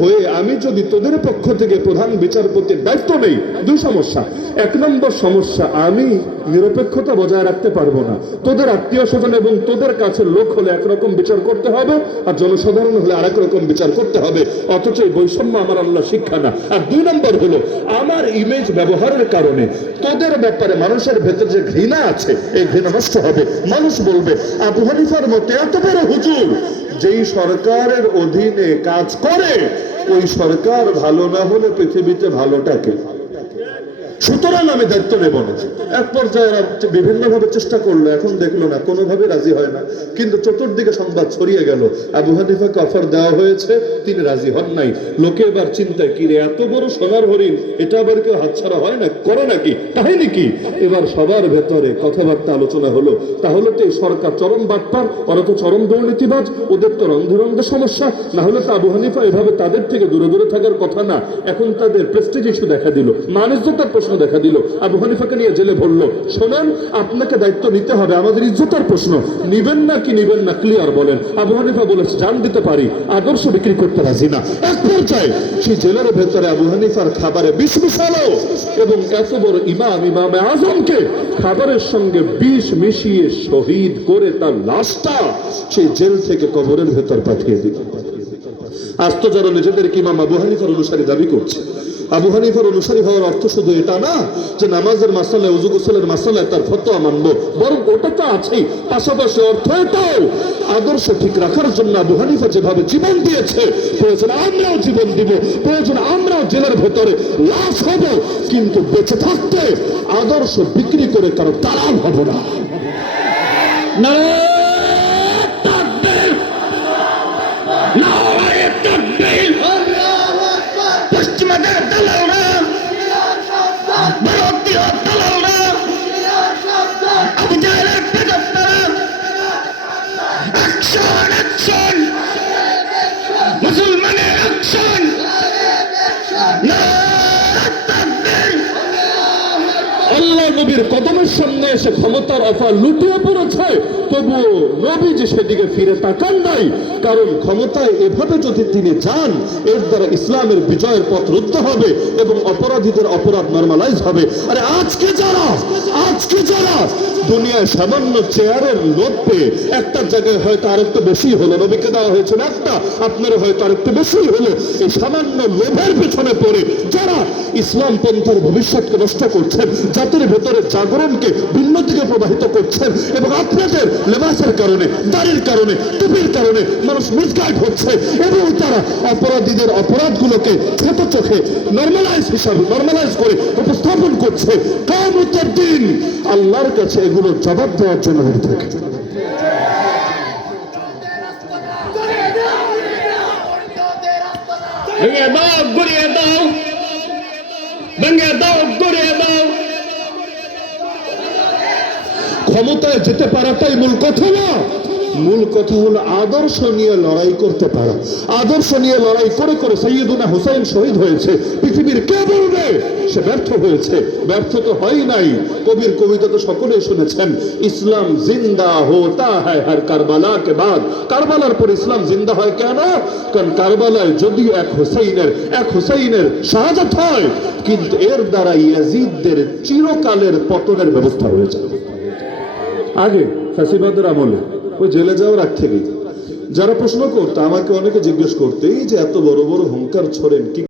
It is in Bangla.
হয়ে আমি যদি তোদের পক্ষ থেকে প্রধান বিচারপতির দায়িত্ব নেই, দুই সমস্যা। এক নম্বর সমস্যা, আমি নিরপেক্ষতা বজায় রাখতে পারবো না। তোদের আত্মীয় স্বজন এবং তোদের কাছে লোক হলে একরকম বিচার করতে হবে, আর জনসাধারণ হলে আরেক রকম বিচার করতে হবে। অথচ এই বৈষম্য আমার আল্লাহ শিক্ষা না। আর দুই নম্বর হলো, আমার ইমেজ ব্যবহারের কারণে তোদের ব্যাপারে মানুষের ভেতরে যে ঘৃণা আছে, এই ঘৃণা নষ্ট হবে। মানুষ বলবে আবু হানিফার মতে এত বড় হুজুর যেই সরকারের অধীনে কাজ করে, ওই সরকার ভালো না হলে পৃথিবীতে ভালোটাকে। সুতরাং আমি দায়িত্ব নেব না। এক পর্যায়ে বিভিন্ন ভাবে চেষ্টা করলো, এখন দেখলো না, কোনোভাবে রাজি হয় না। কিন্তু চতুর্দিকে সংবাদ ছড়িয়ে গেল আবু হানিফাকে অফার দেওয়া হয়েছে, তিনি রাজি হন নাই। লোকে এবার চিন্তায়, কি রে, এত বড় সোনার হরিণ, এটা আবার কেউ হাতছাড়া হয় না, করে নাকি, কাহিনী কি? এবার সবার ভেতরে কথাবার্তা আলোচনা হলো, তাহলে তো এই সরকার চরম বাটপার, ওরা তো চরম দুর্নীতিবাজ, ওদের তো রঙে সমস্যা, না হলে তো আবু হানিফা এভাবে তাদের থেকে দূরে দূরে থাকার কথা না। এখন তাদের প্রেস্টিজ ইস্যু দেখা দিল, মান-ইজ্জতের প্রশ্ন দেখা দিল। আবু হানিফাকে নিয়ে জেলে ভরলো। শোনেন, আপনাকে দায়িত্ব নিতে হবে, আমাদের ইজ্জতের প্রশ্ন, নিবেন না কি নিবেন না ক্লিয়ার বলেন। আবু হানিফা বলেছে জান দিতে পারি, আদর্শ বিক্রি করতে রাজি না। এক পর্যায়ে সেই জেলের ভেতরে আবু হানিফার খাবারে বিষ মিশালো এবং এত বড় ইমামে আজমকে খাবারের সঙ্গে বিষ মিশিয়ে শহীদ করে তার লাশটা সেই জেল থেকে কবরের ভেতর পাঠিয়ে দিল। আজ তো যারা নিজেদেরকে ইমাম আবু হানিফার অনুসারী দাবি করছে, আবু হানিফার অনুসারী হওয়ার অর্থ শুধু এটা না যে নামাজের মাসালায়, ওযু গোসলের মাসালায় তার ফতোয়া মানবো, বরং ওটা তো আছেই, পাশাপাশি অর্থ এটাও আদর্শ ঠিক রাখার জন্য আবু হানিফা যেভাবে জীবন দিয়েছে, প্রয়োজন আমরাও জীবন দিব, প্রয়োজন আমরাও জেলের ভেতরে লাশ হব, কিন্তু বেঁচে থাকতে আদর্শ বিক্রি করে কারো দালাল হব না। পশ্চিমাদের দালালরা, ভারতীয় দালালরা, আবু জাহেলের প্রেতাত্মারা, অ্যাকশন অ্যাকশন, মুসলমানের অ্যাকশন। আল্লাহ নবীর কদমের সামনে এসে ক্ষমতার অফার লুটিয়ে পড়েছে, তবুও নবী যে সেদিকে ফিরে তাকান নাই। কারণ ক্ষমতায় এভাবে যদি তিনি যান, এর দ্বারা ইসলামের বিজয়ের পথ রুদ্ধ হবে এবং অপরাধীদের অপরাধ নরমালাইজ হবে। আরে আজকে যারা দুনিয়ায় সামান্য চেয়ারের লোভ পেয়ে একটা জায়গায় হয়তো আরেকটু বেশি হলো, নবীকে দেওয়া হয়েছিল একটা, আপনার হয়তো আরেকটু বেশি হলো, এই সামান্য লোভের পেছনে পড়ে যারা ইসলাম পন্থার ভবিষ্যৎকে নষ্ট করছেন, জাতির ভেতরে জাগরণকে ভিন্ন দিকে প্রবাহিত করছেন, এবং আপনাদের লেবাসের কারণে, দাড়ির কারণে, টুপির কারণে মানুষ মিসগাইড হচ্ছে এবং তারা অপরাধীদের অপরাধগুলোকে ছোট চোখে নরমালাইজ করে উপস্থাপন করছে। কিয়ামতের দিন আল্লাহর কাছে এগুলো জবাব দেওয়ার জন্য থাকে। ক্ষমতায় যেতে পারাটাই মূল কথা না, মূল কথা হলো আদর্শ নিয়ে লড়াই করতে পারা। আদর্শ নিয়ে লড়াই করে করে সৈয়দুনা হুসাইন শহীদ হয়েছে, পৃথিবীর কে বলবে সে ব্যর্থ হয়েছে? ব্যর্থ তো হয় নাই। কবির কবিতা তো সকলেই শুনেছেন, ইসলাম জিন্দা হোতা হ্যায় হর কারবালা কে বাদ। কারবালার পর ইসলাম জিন্দা হয় কেন? কারণ কারবালায় যদিও এক হুসাইনের শাহাদাত হয়, কিন্তু এর দ্বারা ইয়াজিদদের চিরকালের পতনের ব্যবস্থা হয়ে যায়। আগে ফ্যাসিবাদের আমলে ওই জেলে যাওয়ার আগ থেকেই যারা প্রশ্ন করতো, আমাকে অনেকে জিজ্ঞেস করতে, এই যে এত বড় বড় হুঙ্কার ছড়েন কি